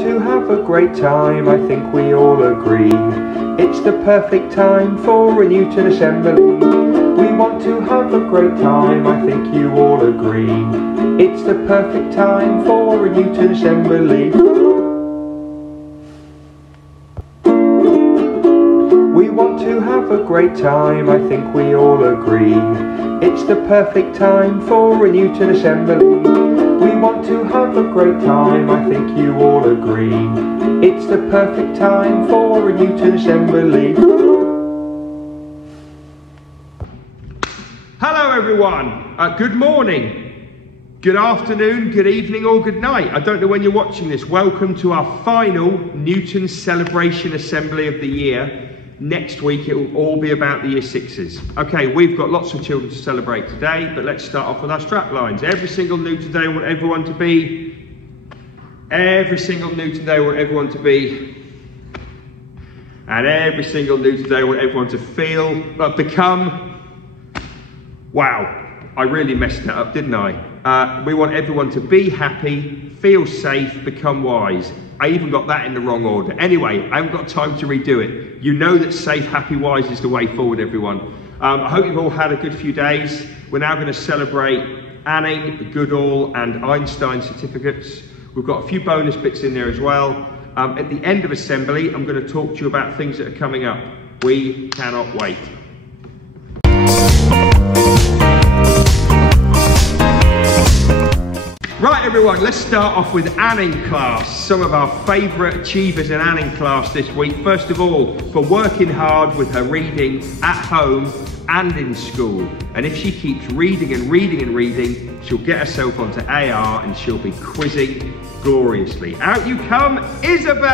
to have a great time, I think we all agree. It's the perfect time for a Newton assembly. We want to have a great time, I think you all agree. It's the perfect time for a Newton assembly. We want to have a great time, I think we all agree. It's the perfect time for a Newton assembly. We want to have a great time, I think you all agree. It's the perfect time for a Newton assembly. Hello everyone, good morning, good afternoon, good evening or good night. I don't know when you're watching this. Welcome to our final Newton Celebration Assembly of the year. Next week it will all be about the Year 6s. Okay, we've got lots of children to celebrate today, but let's start off with our strap lines. Every single Newton Day I want everyone to be. Every single Newton Day I want everyone to be. And every single Newton Day I want everyone to feel, become. Wow, I really messed that up, didn't I? We want everyone to be happy, feel safe, become wise. I even got that in the wrong order. Anyway, I haven't got time to redo it. You know that safe, happy, wise is the way forward, everyone. I hope you've all had a good few days. We're now going to celebrate Anning, Goodall and Einstein certificates. We've got a few bonus bits in there as well. At the end of assembly, I'm going to talk to you about things that are coming up. We cannot wait. Right everyone, let's start off with Anning class. Some of our favourite achievers in Anning class this week. First of all, for working hard with her reading at home and in school. And if she keeps reading and reading and reading, she'll get herself onto AR and she'll be quizzing gloriously. Out you come, Isabel!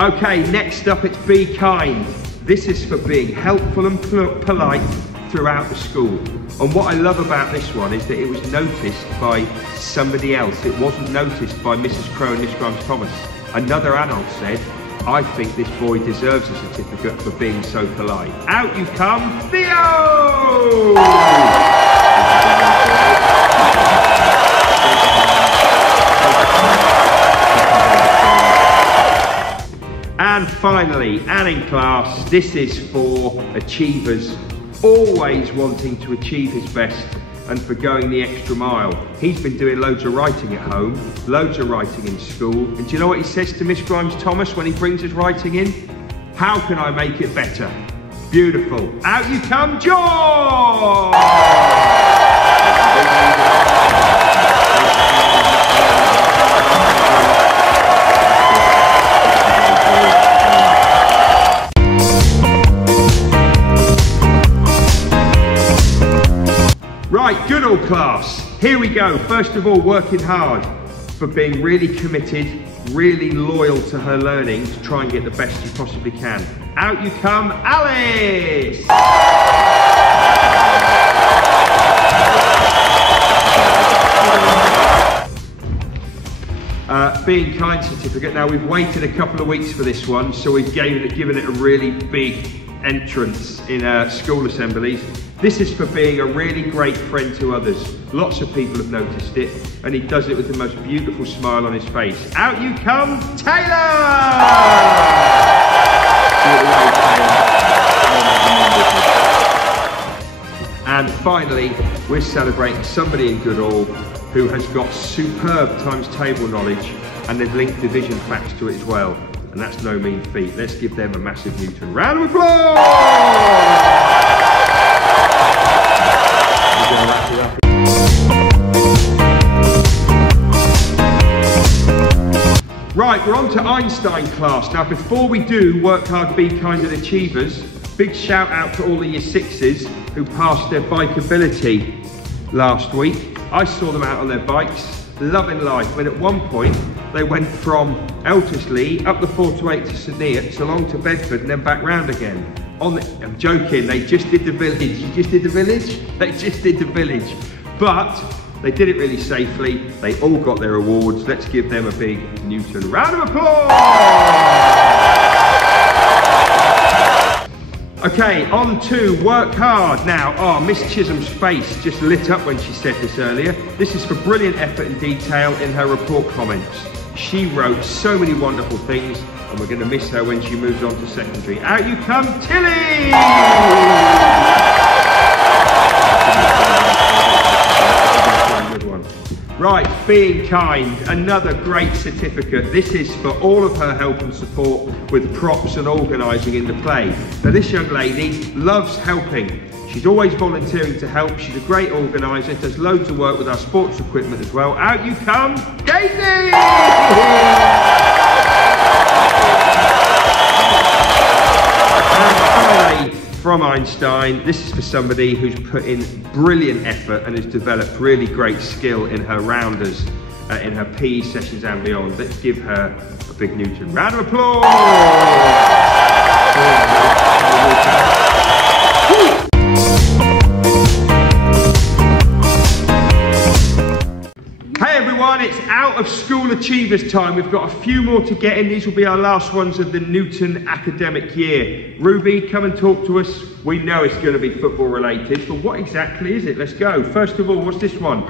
Okay, next up it's Be Kind. This is for being helpful and polite throughout the school. And what I love about this one is that it was noticed by somebody else. It wasn't noticed by Mrs. Crow and Miss Grimes-Thomas. Another adult said, I think this boy deserves a certificate for being so polite. Out you come, Theo! And finally, Anning class, this is for achievers, always wanting to achieve his best and for going the extra mile. He's been doing loads of writing at home, loads of writing in school. And do you know what he says to Miss Grimes-Thomas when he brings his writing in? How can I make it better? Beautiful. Out you come, George! Right, Goodall class, here we go. First of all, working hard for being really committed, really loyal to her learning to try and get the best you possibly can. Out you come, Alice! Being Kind certificate. Now we've waited a couple of weeks for this one, so we've given it a really big entrance in school assemblies. This is for being a really great friend to others. Lots of people have noticed it, and he does it with the most beautiful smile on his face. Out you come, Taylor! And finally, we're celebrating somebody in Goodall who has got superb times table knowledge, and they've linked division facts to it as well. And that's no mean feat. Let's give them a massive Newton round of applause! Right, we're on to Einstein class. Now before we do Work Hard, Be Kind and Achievers, big shout out to all the Year 6s who passed their bikeability last week. I saw them out on their bikes, loving life, when at one point they went from Elterslie up the 428 to St Neots, along to Bedford and then back round again. I'm joking, they just did the village. You just did the village? They just did the village. But they did it really safely. They all got their awards. Let's give them a big Newton round of applause. Okay, on to work hard now. Oh, Miss Chisholm's face just lit up when she said this earlier. This is for brilliant effort and detail in her report comments. She wrote so many wonderful things, and we're going to miss her when she moves on to secondary. Out you come, Tilly! Good one. Right, being kind, another great certificate. This is for all of her help and support with props and organising in the play. Now this young lady loves helping. She's always volunteering to help. She's a great organiser, does loads of work with our sports equipment as well. Out you come, Daisy! From Einstein, this is for somebody who's put in brilliant effort and has developed really great skill in her rounders, in her PE sessions and beyond. Let's give her a big Newton round of applause. Hey everyone, it's out of school achievers time. We've got a few more to get in. These will be our last ones of the Newton academic year. Ruby, come and talk to us. We know it's going to be football related, but what exactly is it? Let's go. First of all, what's this one?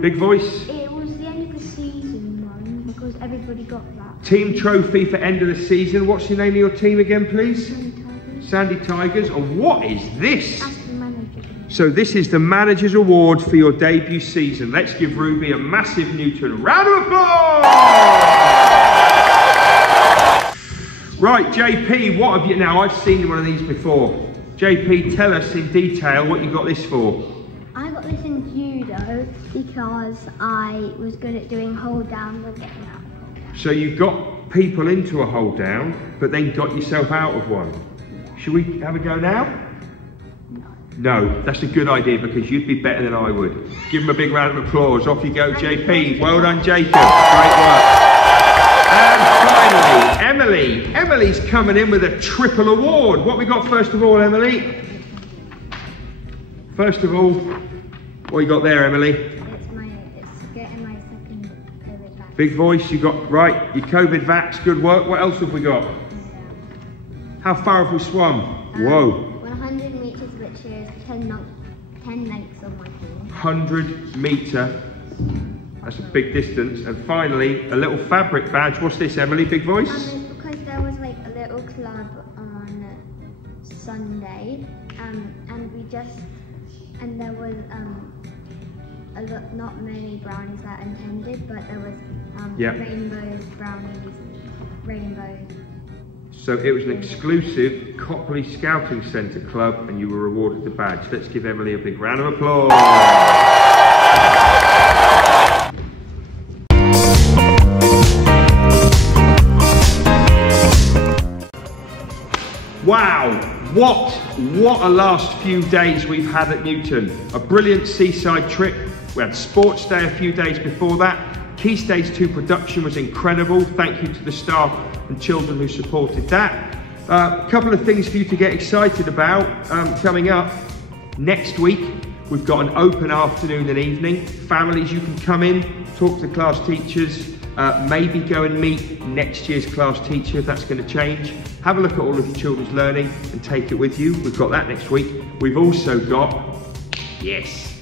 Big voice. It was the end of the season one, because everybody got that. Team trophy for end of the season. What's the name of your team again, please? Sandy Tigers. Sandy Tigers. And what is this? That's the manager. So this is the manager's award for your debut season. Let's give Ruby a massive Newton round of applause! Right, JP, what have you, now I've seen one of these before. JP, tell us in detail what you got this for. I got this in judo because I was good at doing hold down and getting out. So you got people into a hold down, but then got yourself out of one. Should we have a go now? No, that's a good idea because you'd be better than I would. Give him a big round of applause. Off you go, JP. Well done, Jacob. Great work. And finally, Emily. Emily's coming in with a triple award. What we got first of all, Emily? First of all, what you got there, Emily? It's getting my second COVID vaccine. Big voice, you got, right, your COVID vax, good work. What else have we got? How far have we swum? Whoa. 100 metres, which is 10 lengths on my team. 100 metre. That's a big distance. And finally, a little fabric badge. What's this, Emily? Big voice? It's because there was like a little club on Sunday, and there was not many brownies that attended, but there was rainbows, brownies, rainbows. So it was an exclusive Copley Scouting Centre club, and you were awarded the badge. Let's give Emily a big round of applause. Wow, what a last few days we've had at Newton. A brilliant seaside trip. We had sports day a few days before that. Key Stage 2 production was incredible. Thank you to the staff and children who supported that. A couple of things for you to get excited about coming up. Next week, we've got an open afternoon and evening. Families, you can come in, talk to class teachers, maybe go and meet next year's class teacher if that's going to change. Have a look at all of your children's learning and take it with you. We've got that next week. We've also got, yes,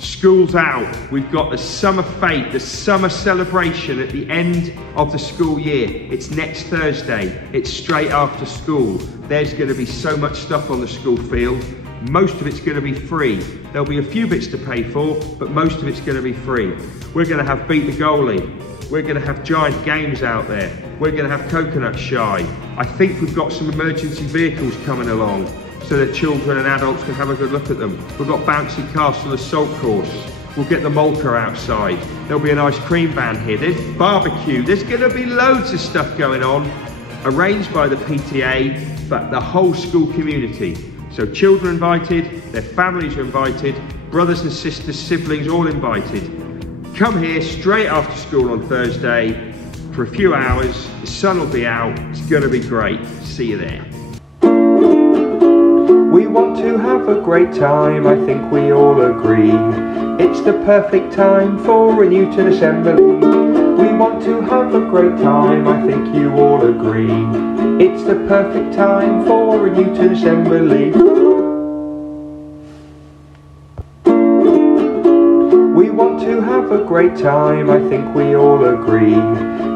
school's out. We've got the summer fete, the summer celebration at the end of the school year. It's next Thursday. It's straight after school. There's going to be so much stuff on the school field. Most of it's going to be free. There'll be a few bits to pay for, but most of it's going to be free. We're going to have Beat the Goalie. We're going to have giant games out there. We're going to have Coconut Shy. I think we've got some emergency vehicles coming along so that children and adults can have a good look at them. We've got Bouncy Castle Assault Course. We'll get the Molka outside. There'll be an ice cream van here. There's barbecue. There's going to be loads of stuff going on, arranged by the PTA, but the whole school community. So children invited, their families are invited, brothers and sisters, siblings all invited. Come here straight after school on Thursday for a few hours. The sun will be out. It's going to be great. See you there. We want to have a great time, I think we all agree. It's the perfect time for a Newton assembly. We want to have a great time, I think you all agree. It's the perfect time for a Newton assembly. We want to have a great time, I think we all agree.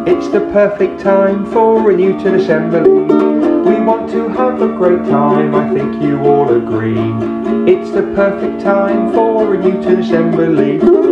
It's the perfect time for a Newton assembly. We want to have a great time, I think you all agree. It's the perfect time for a Newton assembly.